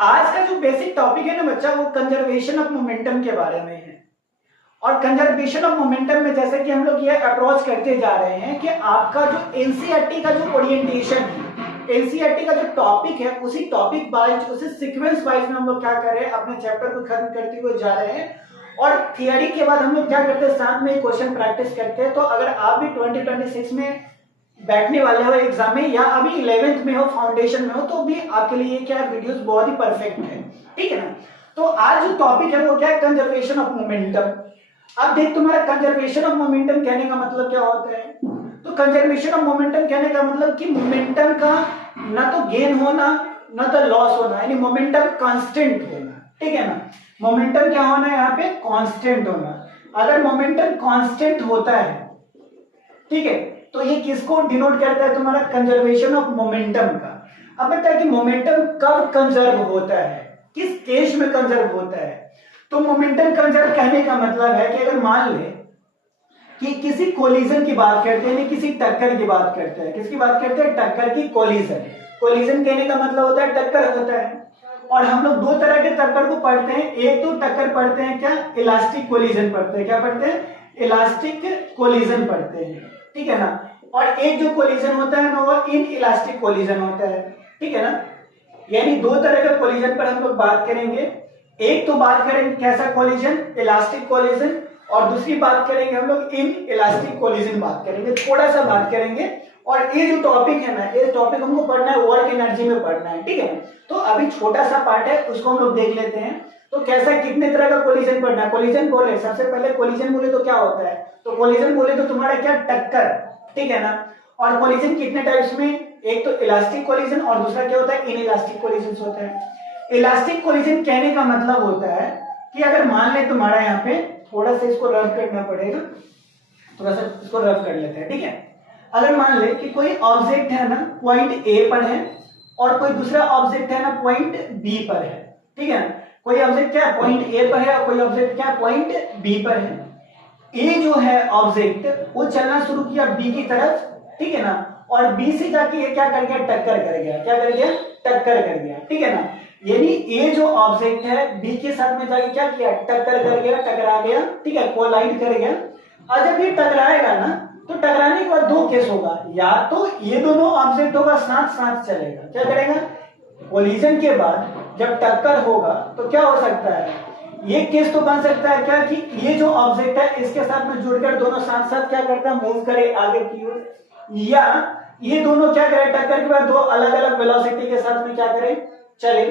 आज का जो बेसिक टॉपिक है ना बच्चा, वो कंजर्वेशन ऑफ मोमेंटम के बारे में है। और कंजर्वेशन ऑफ मोमेंटम में जैसे कि हम लोग ये अप्रोच करते जा रहे हैं कि आपका जो एनसीईआरटी का जो ओरिएंटेशन है, एनसीईआरटी का जो टॉपिक है, उसी टॉपिक वाइज, उसी सीक्वेंस वाइज में हम लोग क्या कर रहे हैं, अपने चैप्टर को खत्म करते हुए जा रहे हैं। और थियरी के बाद हम लोग क्या करते हैं, साथ में क्वेश्चन प्रैक्टिस करते हैं। तो अगर आप भी 2026 में बैठने वाले हो एग्जाम में, या अभी 11th में हो, फाउंडेशन में हो, तो भी आपके लिए क्या वीडियोस बहुत ही परफेक्ट है, ठीक है ना। तो आज जो टॉपिक है वो क्या है, कंजर्वेशन ऑफ मोमेंटम। अब देख, तुम्हारा कंजर्वेशन ऑफ मोमेंटम कहने का मतलब क्या होता है। तो कंजर्वेशन ऑफ मोमेंटम कहने का मतलब कि मोमेंटम का ना तो गेन होना ना तो लॉस होना, यानी मोमेंटम कांस्टेंट होना, ठीक है ना। मोमेंटम क्या होना है यहाँ पे, कांस्टेंट होना। अगर मोमेंटम कांस्टेंट होता है, ठीक है, तो ये किसको डिनोट करता है, तुम्हारा कंजर्वेशन ऑफ मोमेंटम का। अब बता कि मोमेंटम कब कंजर्व होता है, किस केस में कंजर्व होता है। तो मोमेंटम कंजर्व कहने का मतलब है कि अगर मान ले कि किसी कोलिजन की बात करते हैं, किसी टक्कर की बात करते हैं, किसकी बात करते हैं, टक्कर की, कोलिजन। कोलिजन कहने का मतलब होता है टक्कर होता है। और हम लोग दो तरह के टक्कर को पढ़ते हैं, एक तो टक्कर पढ़ते हैं क्या, इलास्टिक कोलिजन पढ़ते हैं, क्या पढ़ते हैं, इलास्टिक कोलिजन पढ़ते हैं, ठीक है ना। और एक जो कोलिजन होता है ना, वो इन इलास्टिक कोलिजन होता है, ठीक है ना। यानी दो तरह के कोलिजन पर हम लोग बात करेंगे। एक तो बात करेंगे कैसा कोलिजन, इलास्टिक कोलिजन, और दूसरी बात करेंगे हम लोग इन इलास्टिक कोलिजन बात करेंगे, थोड़ा सा बात करेंगे। और ये जो टॉपिक है ना, ये टॉपिक हमको पढ़ना है वर्क एनर्जी में पढ़ना है, ठीक है। तो अभी छोटा सा पार्ट है, उसको हम लोग देख लेते हैं। तो कैसा, कितने तरह का कोलिजन पढ़ना है। कोलिजन बोले, सबसे पहले कोलिजन बोले तो क्या होता है, तो कोलिजन बोले तो तुम्हारा क्या, टक्कर, ठीक है ना। और कोलिजन कितने टाइप्स में, एक तो इलास्टिक कोलिजन और दूसरा क्या होता है, इन इलास्टिक कोलिजन होता है। इलास्टिक कोलिजन कहने का मतलब होता है कि अगर मान ले तुम्हारा यहाँ पे, थोड़ा सा इसको रब करना पड़ेगा, थोड़ा सा इसको रब कर लेते हैं, ठीक है। अगर मान ले कि कोई ऑब्जेक्ट है ना पॉइंट ए पर है, और कोई दूसरा ऑब्जेक्ट है ना पॉइंट बी पर है, ठीक है ना। कोई ऑब्जेक्ट क्या है, पॉइंट ए पर है, और कोई ऑब्जेक्ट क्या है, पॉइंट बी पर है। ए जो है ऑब्जेक्ट, वो चलना शुरू किया बी की तरफ, ठीक है ना। और बी से जाके ये क्या कर गया, टक्कर कर गया, क्या कर गया, टक्कर कर गया, ठीक है ना। यानी ए जो ऑब्जेक्ट है बी के साथ में जाके क्या किया, टक्कर कर गया, टकरा गया, ठीक है, कोलाइड कर गया। और जब ये टकराएगा ना, तो टकराने के बाद दो केस होगा, या तो ये दोनों ऑब्जेक्ट होगा साथ साथ चलेगा, क्या करेगा, कोलिजन के बाद जब टक्कर होगा तो क्या हो सकता है, ये केस तो बन सकता है क्या, कि ये जो ऑब्जेक्ट है इसके साथ में जुड़कर दोनों साथ साथ क्या करता है, मूव करे आगे की ओर, या ये दोनों क्या करे, टक्कर के बाद दो अलग अलग वेलोसिटी के साथ में क्या करे, चले।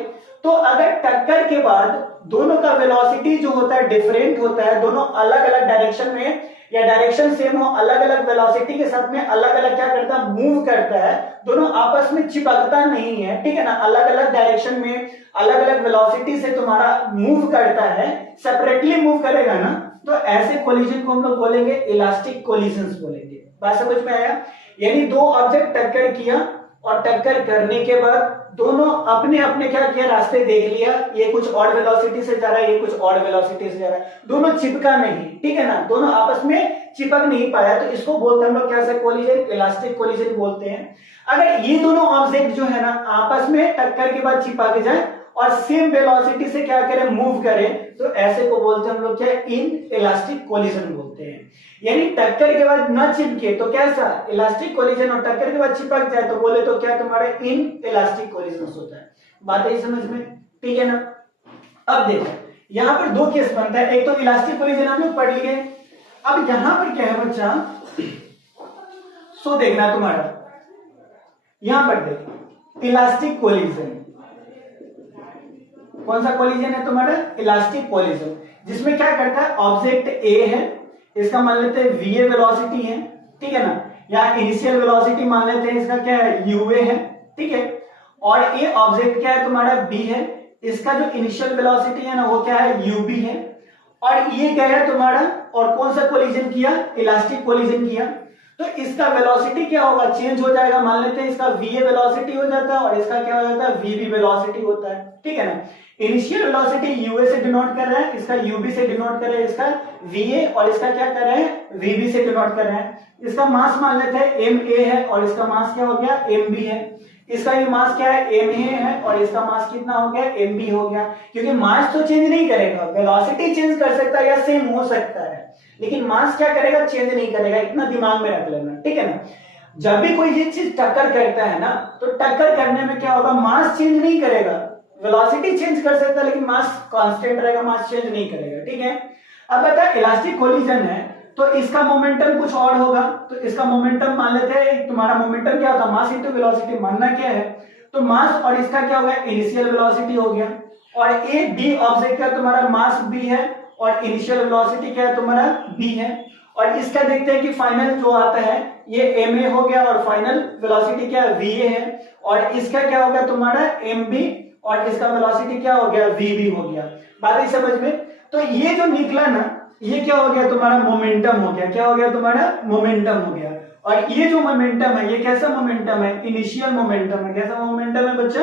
तो अगर टक्कर के बाद दोनों का वेलोसिटी जो होता है डिफरेंट होता है, दोनों अलग अलग डायरेक्शन में, या डायरेक्शन सेम हो, अलग अलग वेलोसिटी के साथ में अलग अलग क्या करता है, मूव करता है, दोनों आपस में चिपकता नहीं है, ठीक है ना। अलग अलग डायरेक्शन में अलग अलग वेलोसिटी से तुम्हारा मूव करता है, सेपरेटली मूव करेगा ना, तो ऐसे कोलिजन को हम लोग बोलेंगे इलास्टिक कोलिजन्स बोलेंगे। बात समझ में आया। यानी दो ऑब्जेक्ट टक्कर किया, और टक्कर करने के बाद दोनों अपने अपने क्या किया, रास्ते देख लिया, ये कुछ और वेलोसिटी से जा रहा है, ये कुछ और वेलोसिटी से जा रहा है, दोनों चिपका नहीं, ठीक है ना, दोनों आपस में चिपक नहीं पाया, तो इसको बोलते हैं हम लोग कैसा कोलिजन, इलास्टिक कोलिजन बोलते हैं। अगर ये दोनों ऑब्जेक्ट जो है ना आपस में टक्कर के बाद चिपक जाए और सेम वेलोसिटी से क्या करें, मूव करें, तो ऐसे को बोलते हैं हम लोग क्या, इन इलास्टिक कोलिजन बोलते हैं। यानी टक्कर के बाद न चिपके तो कैसा, इलास्टिक कोलिजन, और टक्कर के बाद चिपक जाए तो बोले तो क्या, तुम्हारा इन इलास्टिक कोलिजन होता है। बात है समझ में, ठीक है ना। अब देखो यहाँ पर दो केस बनता है, एक तो इलास्टिक कोलिजन हम लोग पढ़ लिए। अब यहाँ पर क्या है बच्चा, सो देखना तुम्हारा, यहां पर देखो इलास्टिक कोलिजन, कौन सा कोलिजन है तुम्हारा, इलास्टिक कोलिजन, जिसमें क्या करता है, ऑब्जेक्ट ए है, इसका मान लेते हैं वीए वेलोसिटी है, ठीक है ना, या इनिशियल वेलोसिटी मान लेते हैं, इसका क्या है, यूए है, ठीक है। और ये ऑब्जेक्ट क्या है तुम्हारा, बी है, इसका जो इनिशियल वेलोसिटी है ना वो क्या है, यूबी है। और ये क्या है तुम्हारा, और कौन सा कोलिजन किया, इलास्टिक कोलिजन किया, तो इसका वेलोसिटी क्या होगा, चेंज हो जाएगा। मान लेते हैं इसका वीए वेलोसिटी हो जाता है, और इसका क्या हो जाता है, वीबी वेलोसिटी होता है, ठीक है ना। इनिशियल वेलोसिटी यूए से डिनोट कर रहे हैं, इसका यूबी से डिनोट कर रहे हैं, इसका वीए, और इसका क्या कर रहे हैं, वीबी से डिनोट कर रहे हैं। इसका मास मान लेते हैं एम ए है, और इसका मास क्या हो गया, एम बी है। इसका भी मास क्या है, एम है, और इसका मास कितना हो गया, एम बी हो गया। क्योंकि मास तो चेंज नहीं करेगा, वेलोसिटी चेंज कर सकता है या सेम हो सकता है, लेकिन मास क्या करेगा, चेंज नहीं करेगा। इतना दिमाग में रख लेना, ठीक है ना। जब भी कोई चीज टक्कर करता है ना, तो टक्कर करने में क्या होगा, मास चेंज नहीं करेगा, वेलोसिटी चेंज कर सकता है लेकिन मास कांस्टेंट रहेगा, मास चेंज नहीं करेगा, ठीक है। अब बता, इलास्टिक कोलिजन है तो इसका मोमेंटम कुछ और होगा, तो इसका मोमेंटम मान लेते हैं, तुम्हारा मोमेंटम क्या होता है, मास इनटू वेलोसिटी, मानना क्या है, तो मास और इसका क्या हो गया, इनिशियल वेलोसिटी हो गया। और ए बी ऑब्जेक्ट का तुम्हारा मास बी है और इनिशियल वेलोसिटी क्या है, तुम्हारा बी है। और इसका देखते हैं कि फाइनल जो आता है ये एम ए हो गया और फाइनल वेलोसिटी क्या है, वी ए है। और इसका क्या हो गया तुम्हारा एम बी और इसका वेलोसिटी क्या हो गया, वी बी हो गया। बात ही समझ में। तो ये जो निकला ना, ये क्या हो गया तुम्हारा, मोमेंटम हो गया। क्या हो गया तुम्हारा, मोमेंटम हो गया। और ये जो मोमेंटम है, ये कैसा मोमेंटम है, इनिशियल मोमेंटम है। कैसा मोमेंटम है बच्चा,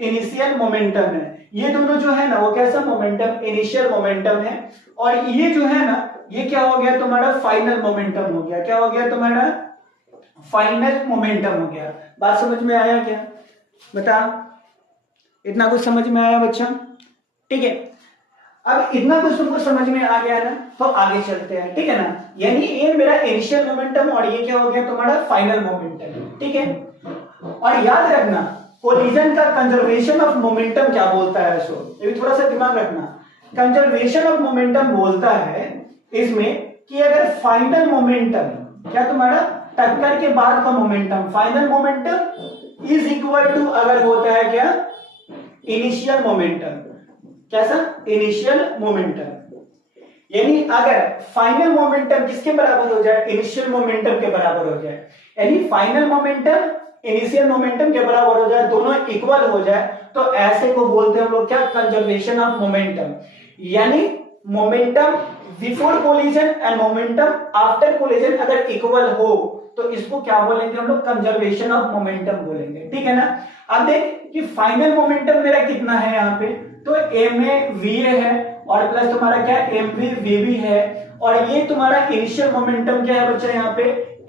इनिशियल मोमेंटम है। ये दोनों जो है ना, वो कैसा मोमेंटम, इनिशियल मोमेंटम है। और ये जो है ना, ये क्या हो गया तुम्हारा, फाइनल मोमेंटम हो गया। क्या हो गया तुम्हारा, फाइनल मोमेंटम हो गया। बात समझ में आया क्या, बता, इतना कुछ समझ में आया बच्चा, ठीक है। अब इतना कुछ तुमको समझ में आ गया ना, तो आगे चलते हैं, ठीक है ना। यानी ये मेरा इनिशियल मोमेंटम और ये क्या हो गया तुम्हारा, फाइनल मोमेंटम, ठीक है। और याद रखना, कोलिजन का कंजर्वेशन ऑफ मोमेंटम क्या बोलता है, सो ये भी थोड़ा सा दिमाग रखना। कंजर्वेशन ऑफ मोमेंटम बोलता है इसमें कि अगर फाइनल मोमेंटम क्या तुम्हारा, टक्कर के बाद का momentum, final momentum is equal to, अगर होता है क्या, इनिशियल मोमेंटम। कैसा, इनिशियल मोमेंटम। यानी अगर फाइनल मोमेंटम किसके बराबर हो जाए, इनिशियल मोमेंटम के बराबर हो जाए, यानी फाइनल मोमेंटम इनिशियल मोमेंटम के बराबर हो जाए, दोनों इक्वल हो जाए, तो ऐसे को बोलते हैं हम लोग क्या, कंजर्वेशन ऑफ मोमेंटम। यानी momentum before collision and momentum after collision अगर इक्वल हो तो इसको क्या बोलेंगे हम लोग, कंजर्वेशन ऑफ मोमेंटम बोलेंगे, ठीक है ना। अब देख कि फाइनल मोमेंटम मेरा कितना है यहाँ पे, तो एम ए वी ए है और प्लस तुम्हारा क्या, एम बी वी बी है। और ये तुम्हारा इनिशियल मोमेंटम क्या है बच्चा, यहाँ पे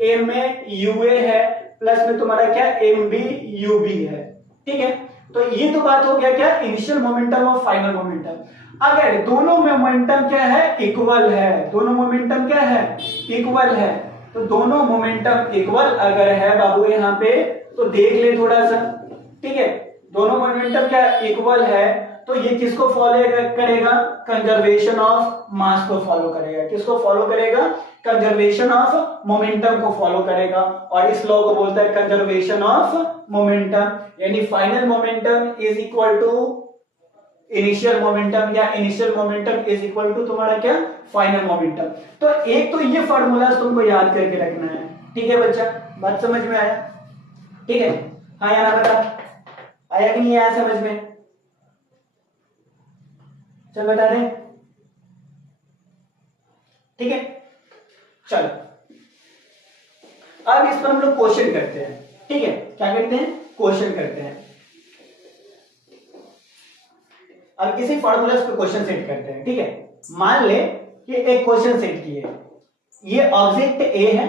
एम ए यू ए है प्लस में तुम्हारा क्या, एम बी यू बी है, ठीक है। तो ये तो बात हो गया क्या, इनिशियल मोमेंटम और फाइनल मोमेंटम। अगर दोनों मोमेंटम क्या है, इक्वल है, दोनों मोमेंटम क्या है, इक्वल है, तो दोनों मोमेंटम इक्वल अगर है बाबू यहाँ पे, तो देख ले थोड़ा सा, ठीक है। दोनों मोमेंटम क्या इक्वल है, तो ये किसको फॉलो करेगा, कंजर्वेशन ऑफ मास को फॉलो करेगा। किसको फॉलो करेगा, कंजर्वेशन ऑफ मोमेंटम को फॉलो करेगा। और इस लॉ को बोलता है कंजर्वेशन ऑफ मोमेंटम। यानी final momentum is equal to initial momentum या initial momentum is equal to तुम्हारा क्या, फाइनल मोमेंटम। तो एक तो ये फॉर्मूला तुमको याद करके रखना है, ठीक है बच्चा। बात समझ में आया, ठीक है, हाँ या ना बता, आया कि नहीं आया समझ में, चल बता दे, ठीक है। चलो अब इस पर हम लोग क्वेश्चन करते हैं, ठीक है। क्या करते हैं, क्वेश्चन करते हैं। अब इसी फॉर्मूला पे क्वेश्चन सेट करते हैं, ठीक है। मान ले कि एक क्वेश्चन सेट किए, ये ऑब्जेक्ट ए है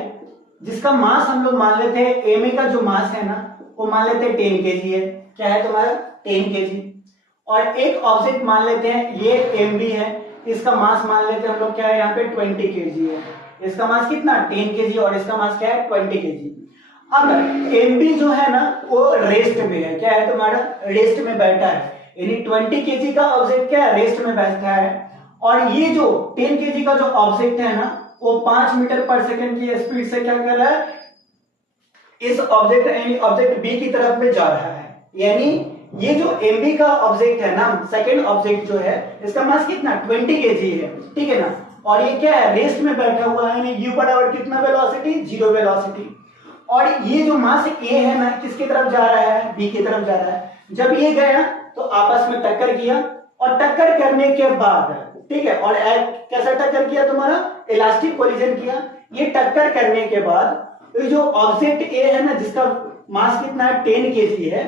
जिसका मास हम लोग मान लेते हैं, एम ए का जो मास है ना वो मान लेते हैं 10 केजी है। क्या है तुम्हारा, 10 केजी। और एक ऑब्जेक्ट मान लेते हैं ये एम बी है, इसका मास मान लेते हैं हम लोग क्या है यहाँ पे 20 केजी है। इसका मास कितना, 10 केजी और इसका मास क्या है 20 केजी। अब एम बी जो है ना वो रेस्ट में है, क्या है तुम्हारा, रेस्ट में बैठा है। यानी 20 केजी का ऑब्जेक्ट क्या है, रेस्ट में बैठा है। और ये जो 10 केजी का जो ऑब्जेक्ट है ना वो 5 मीटर पर सेकंड की स्पीड से क्या कर रहा है, इस ऑब्जेक्ट यानी ऑब्जेक्ट बी की तरफ में जा रहा है। यानी ये जो एम बी का ऑब्जेक्ट है ना, सेकंड ऑब्जेक्ट जो है, इसका मास कितना 20 केजी है, ठीक है ना। और ये क्या है, रेस्ट में बैठा हुआ है, यानी u बराबर कितना वेलोसिटी, 0 वेलोसिटी। और ये जो मास ए है ना किसकी तरफ जा रहा है, बी की तरफ जा रहा है। जब ये गया तो आपस में टक्कर किया, और टक्कर करने के बाद, ठीक है, और कैसा टक्कर किया तुम्हारा, इलास्टिक कोलिजन किया। ये टक्कर करने के बाद ये जो ऑब्जेक्ट ए है ना जिसका मास कितना है 10 केजी है,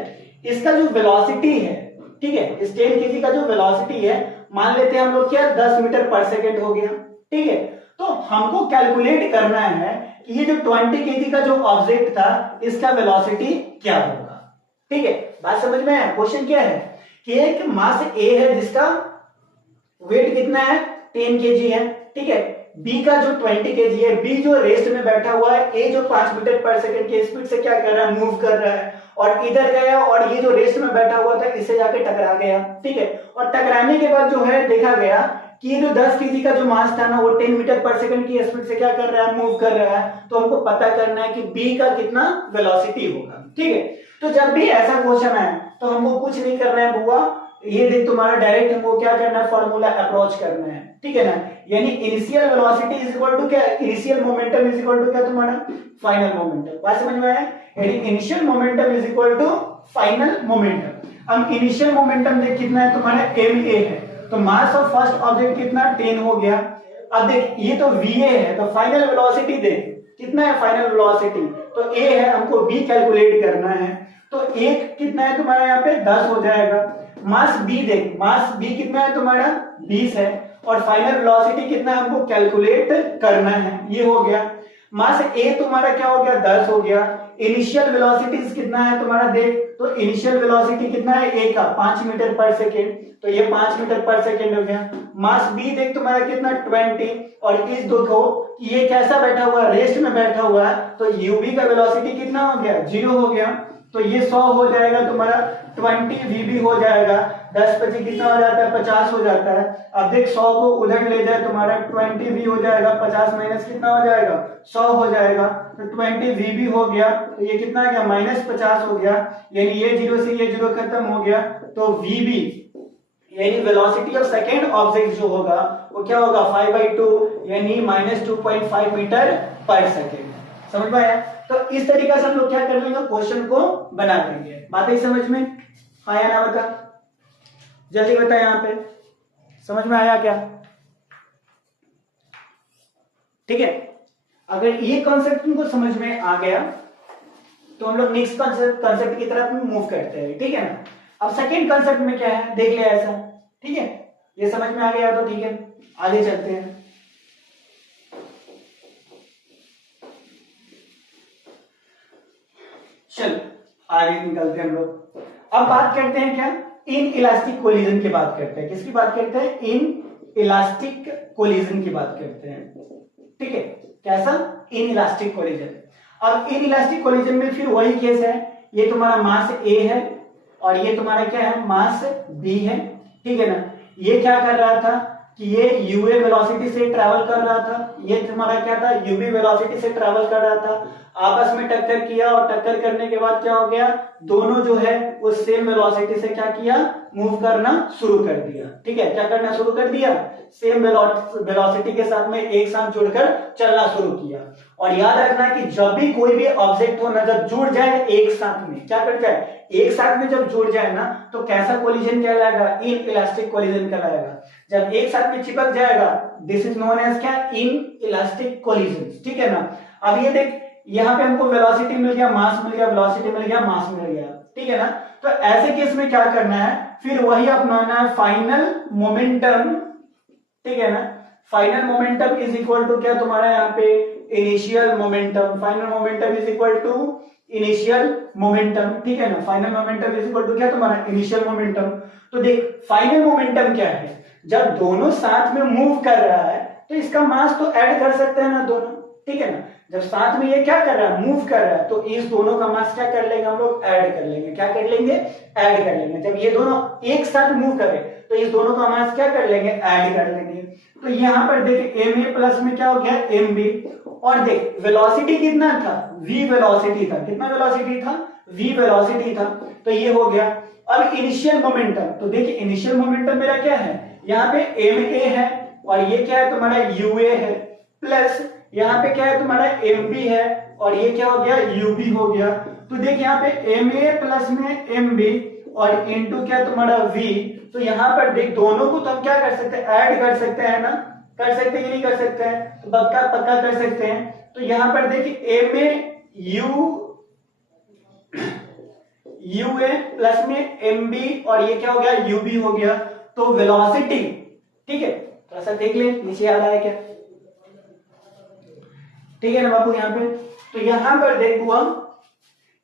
इसका जो वेलोसिटी है, ठीक है, इस 10 केजी का जो वेलोसिटी है मान लेते हैं हम लोग क्या 10 मीटर पर सेकेंड हो गया, ठीक है। तो हमको कैलकुलेट करना है कि ये जो 20 केजी का जो ऑब्जेक्ट था इसका वेलोसिटी क्या होगा। ठीक है, बात समझ में आया। क्वेश्चन क्या है कि एक मास ए है जिसका वेट कितना है 10 केजी है, ठीक है, बी का जो 20 केजी है, बी जो रेस्ट में बैठा हुआ है, ए जो 5 मीटर पर सेकंड की स्पीड से क्या कर रहा है, मूव कर रहा है, और इधर गया और ये जो रेस्ट में बैठा हुआ था इससे जाके टकरा गया, ठीक है, और टकराने के बाद जो है देखा गया कि ये जो 10 केजी का जो मास था ना वो 10 मीटर पर सेकंड की स्पीड से क्या कर रहा है, मूव कर रहा है। तो हमको पता करना है कि बी का कितना वेलोसिटी होगा, ठीक है। तो जब भी ऐसा क्वेश्चन है तो हमको कुछ नहीं करना है बुआ, ये देख तुम्हारा डायरेक्ट हमको क्या करना है, फॉर्मूला अप्रोच करना है, ठीक है ना। यानी initial velocity is equal to क्या, initial momentum is equal to क्या तुम्हारा फाइनल मोमेंटम। बात समझ में आया। यानी initial momentum is equal to final momentum. अब इनिशियल मोमेंटम देख कितना है तुम्हारा एम ए है, तो मास ऑफ फर्स्ट ऑब्जेक्ट कितना 10 हो गया। अब देख ये तो वीए है, तो फाइनल वेलोसिटी देख कितना है फाइनल वेलोसिटी, तो ए है, हमको बी कैलकुलेट करना है। तो एक कितना है तुम्हारा यहाँ पे 10 हो जाएगा। मास बी देख, मास बी कितना है तुम्हारा 20 है, और फाइनल वेलोसिटी कितना हमको कैलकुलेट करना है, ये हो गया। मास ए तुम्हारा क्या हो गया 10 हो गया। इनिशियल वेलोसिटी कितना है तुम्हारा देख, तो इनिशियल वेलोसिटी कितना है ए का 5 मीटर पर सेकेंड, तो ये 5 मीटर पर सेकेंड हो गया। मास बी देख तुम्हारा कितना 20, और इस देखो ये कैसा बैठा हुआ है, रेस्ट में बैठा हुआ है, तो यूवी का वेलोसिटी कितना हो गया 0 हो गया। तो ये 100 हो जाएगा तुम्हारा, 20 वीबी हो जाएगा, 10 25 कितना हो जाता है 50 हो जाता है। अब देख 100 को उधर ले जाए तुम्हारा 20 वी हो जाएगा, 50 माइनस कितना हो जाएगा 100 हो जाएगा, तो 20 वीबी हो गया, तो ये कितना आ गया -50 हो गया। यानी ये 0 से ये 0 खत्म हो गया, तो वीबी यानी वेलोसिटी ऑफ सेकेंड ऑब्जेक्ट जो होगा वो क्या होगा 5/2 यानी -2.5 मीटर पर सेकेंड। समझ में आया। तो इस तरीके से हम लोग क्या कर लेंगे, क्वेश्चन को बना लेंगे। बात है समझ में आया ना, बता जल्दी बता, यहाँ पे समझ में आया क्या, ठीक है। अगर ये कॉन्सेप्ट तुमको समझ में आ गया तो हम लोग नेक्स्ट कॉन्सेप्ट की तरफ मूव करते हैं, ठीक है ना। अब सेकेंड कॉन्सेप्ट में क्या है देख लिया ऐसा, ठीक है, ये समझ में आ गया तो ठीक है, आगे चलते हैं। चल आगे निकलते हैं हम लोग। अब बात करते हैं क्या, इन इलास्टिक कोलिजन की बात करते हैं। किसकी बात करते हैं, इन इलास्टिक कोलिजन की बात करते हैं, ठीक है। कैसा, इन इलास्टिक कोलिजन। अब इन इलास्टिक कोलिजन में फिर वही केस है, ये तुम्हारा मास ए है और ये तुम्हारा क्या है मास बी है, ठीक है ना। ये क्या कर रहा था कि ये यूए वेलोसिटी से ट्रैवल कर रहा था, ये तुम्हारा क्या था यूबी वेलोसिटी से ट्रैवल कर रहा था। आपस में टक्कर किया और टक्कर करने के बाद क्या हो गया, दोनों जो है वो सेम वेलोसिटी से क्या किया, मूव करना शुरू कर दिया, ठीक है। क्या करना शुरू कर दिया, सेम वेलोसिटी के साथ में एक साथ जुड़कर चलना शुरू किया। और याद रखना कि जब भी कोई भी ऑब्जेक्ट हो ना, जब जुड़ जाए एक साथ में, क्या कर जाए एक साथ में जब जुड़ जाए ना, तो कैसा कोलिजन कहलाएगा, इन इलास्टिक कोलिजन कहलाएगा। जब एक साथ में चिपक जाएगा दिस इज नोन एज क्या, इन इलास्टिक कोलिजन, ठीक है ना। अब ये देख यहाँ पे हमको वेलोसिटी मिल गया, मास मिल गया, वेलोसिटी मिल गया, मास मिल गया, ठीक है ना। तो ऐसे केस में क्या करना है, फिर वही अपनाना है फाइनल मोमेंटम, ठीक है ना। Final momentum is equal to क्या तुम्हारा यहाँ पे initial momentum, final momentum is equal to initial momentum, ठीक है ना। Final momentum is equal to क्या तुम्हारा इनिशियल मोमेंटम। तो देख फाइनल मोमेंटम क्या है, जब दोनों साथ में मूव कर रहा है तो इसका मास तो ऐड कर सकते हैं ना दोनों, ठीक है ना। जब साथ में ये क्या कर रहा है, मूव कर रहा है, तो इस दोनों का मास क्या कर लेंगे हम लोग, ऐड कर लेंगे। क्या कर लेंगे, ऐड कर लेंगे। जब ये दोनों एक साथ मूव करें तो इस दोनों का मास क्या कर लेंगे, ऐड कर लेंगे। तो यहाँ पर देख एम ए प्लस में क्या हो गया एम बी, और देख वेलोसिटी कितना था, वी वेलोसिटी था, कितना वेलोसिटी था, वी वेलोसिटी था, तो ये हो गया। अब इनिशियल मोमेंटम, तो देखिए इनिशियल मोमेंटम मेरा क्या है, यहाँ पे एम ए है और ये क्या है तुम्हारा यूए है, प्लस यहाँ पे क्या है तुम्हारा एम बी है और ये क्या हो गया यूबी हो गया। तो देख यहाँ पे एम ए प्लस में एम बी और इनटू क्या तुम्हारा वी, तो यहाँ पर देख दोनों को तो हम क्या कर सकते हैं, ऐड कर सकते हैं ना, कर सकते हैं कि नहीं कर सकते हैं, तो पक्का पक्का कर सकते हैं। तो यहाँ पर देखिए M A U A plus में एम बी और ये क्या हो गया यूबी हो गया। तो वेलोसिटी, ठीक है, थोड़ा सा देख ले नीचे आ रहा है क्या, ठीक है ना बाबू यहाँ पे। तो यहाँ पर देख हुआ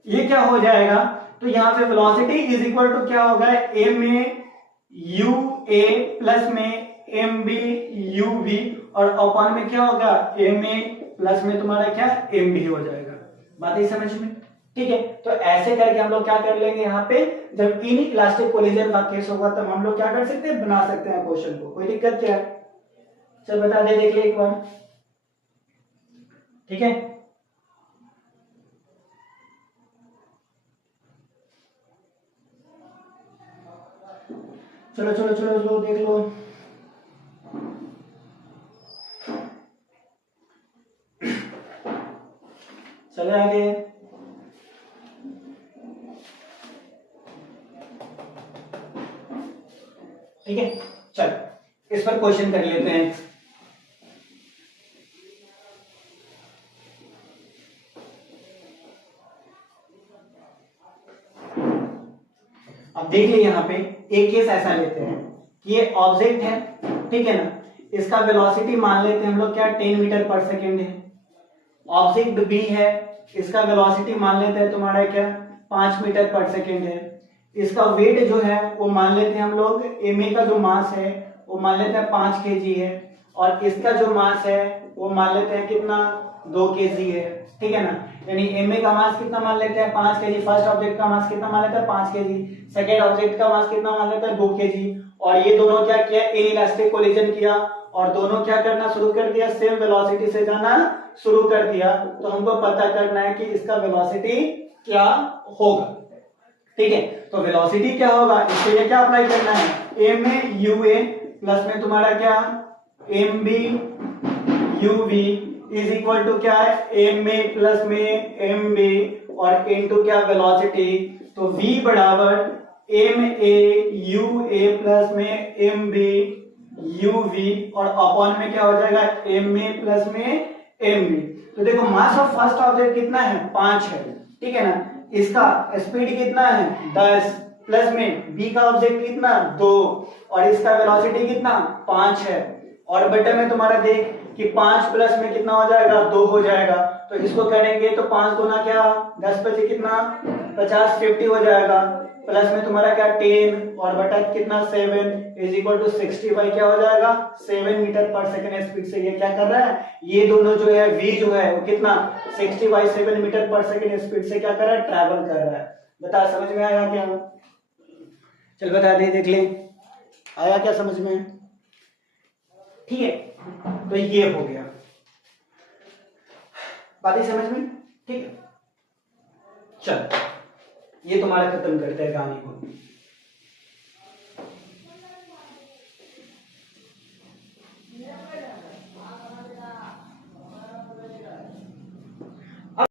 ये क्या हो जाएगा, तो यहाँ पे वेलोसिटी इज इक्वल टू क्या होगा, M A U A plus में एम बी यू वी, और अपॉन में क्या होगा, एम ए प्लस में तुम्हारा क्या, एम बी हो जाएगा। बात ही समझ में, ठीक है। तो ऐसे करके हम लोग क्या कर लेंगे, यहाँ पे जब इन इलास्टिक कोलिजन का केस होगा तब हम लोग क्या कर सकते हैं, बना सकते हैं क्वेश्चन को। कोई दिक्कत क्या है, चल बता दे, देख ले एक बार, ठीक है। चलो चलो चलो चलो देख लो, चले आगे। ठीक है, चल इस पर क्वेश्चन कर लेते हैं। अब देख लिए यहाँ पे एक केस ऐसा लेते हैं कि ये ऑब्जेक्ट है, ठीक है ना, इसका वेलोसिटी मान लेते हैं हम लोग क्या, 10 मीटर पर सेकेंड है। ऑब्जेक्ट बी है, इसका वेलोसिटी मान लेते हैं तुम्हारा क्या, 5 मीटर पर सेकेंड है। इसका वेट जो है वो मान लेते हैं हम लोग, एम ए का जो मास है वो मान लेते हैं 5 केजी है, और इसका जो मास है वो मान लेते हैं कितना, 2 केजी है, ठीक है ना। यानी एम ए का मास कितना मान लेते हैं, 5 केजी। फर्स्ट ऑब्जेक्ट का मास कितना मान लेते हैं, 5 केजी। सेकेंड ऑब्जेक्ट का मास कितना मान लेते हैं, 2 केजी। और ये दोनों क्या किया, इनइलास्टिक कोलिजन किया, और दोनों क्या करना शुरू कर दिया, सेम वेलोसिटी से जाना शुरू कर दिया। तो हमको पता करना है कि इसका वेलोसिटी क्या होगा, ठीक है। तो वेलोसिटी क्या होगा, इसके लिए क्या अप्लाई करना है, M A U A plus में तुम्हारा क्या, M B U V is equal to क्या है, एम ए प्लस में एम बी और इनटू क्या, वेलोसिटी। तो v बराबर M A U A plus में एम बी यू वी, और अपॉन में क्या हो जाएगा, एम ए प्लस में एम बी। तो देखो मास ऑफ फर्स्ट ऑब्जेक्ट कितना है, 5 है, ठीक है ना। इसका स्पीड कितना है, 10, प्लस में बी का ऑब्जेक्ट कितना, 2, और इसका वेलोसिटी कितना, 5 है। और बटे में तुम्हारा देख कि 5 प्लस में कितना हो जाएगा, 2 हो जाएगा। तो इसको करेंगे तो 5 गुना क्या, 10 बचे कितना, 50, 50 हो जाएगा। प्लस में तुम्हारा क्या, 10 और बटा कितना, 7 इज इक्वल टू 65 क्या हो जाएगा, 7 मीटर पर सेकेंड स्पीड से ये क्या कर रहा है, ये दोनों जो है v जो है वो कितना, 65 7 मीटर पर सेकेंड स्पीड से क्या कर रहा है, ट्रैवल कर रहा है। बता समझ में आया क्या, चल बता दे, देख ले आया क्या समझ में, ठीक है। तो ये हो गया, बात ही समझ में, ठीक है। चल ये तुम्हारा खत्म करते हैं कहानी को।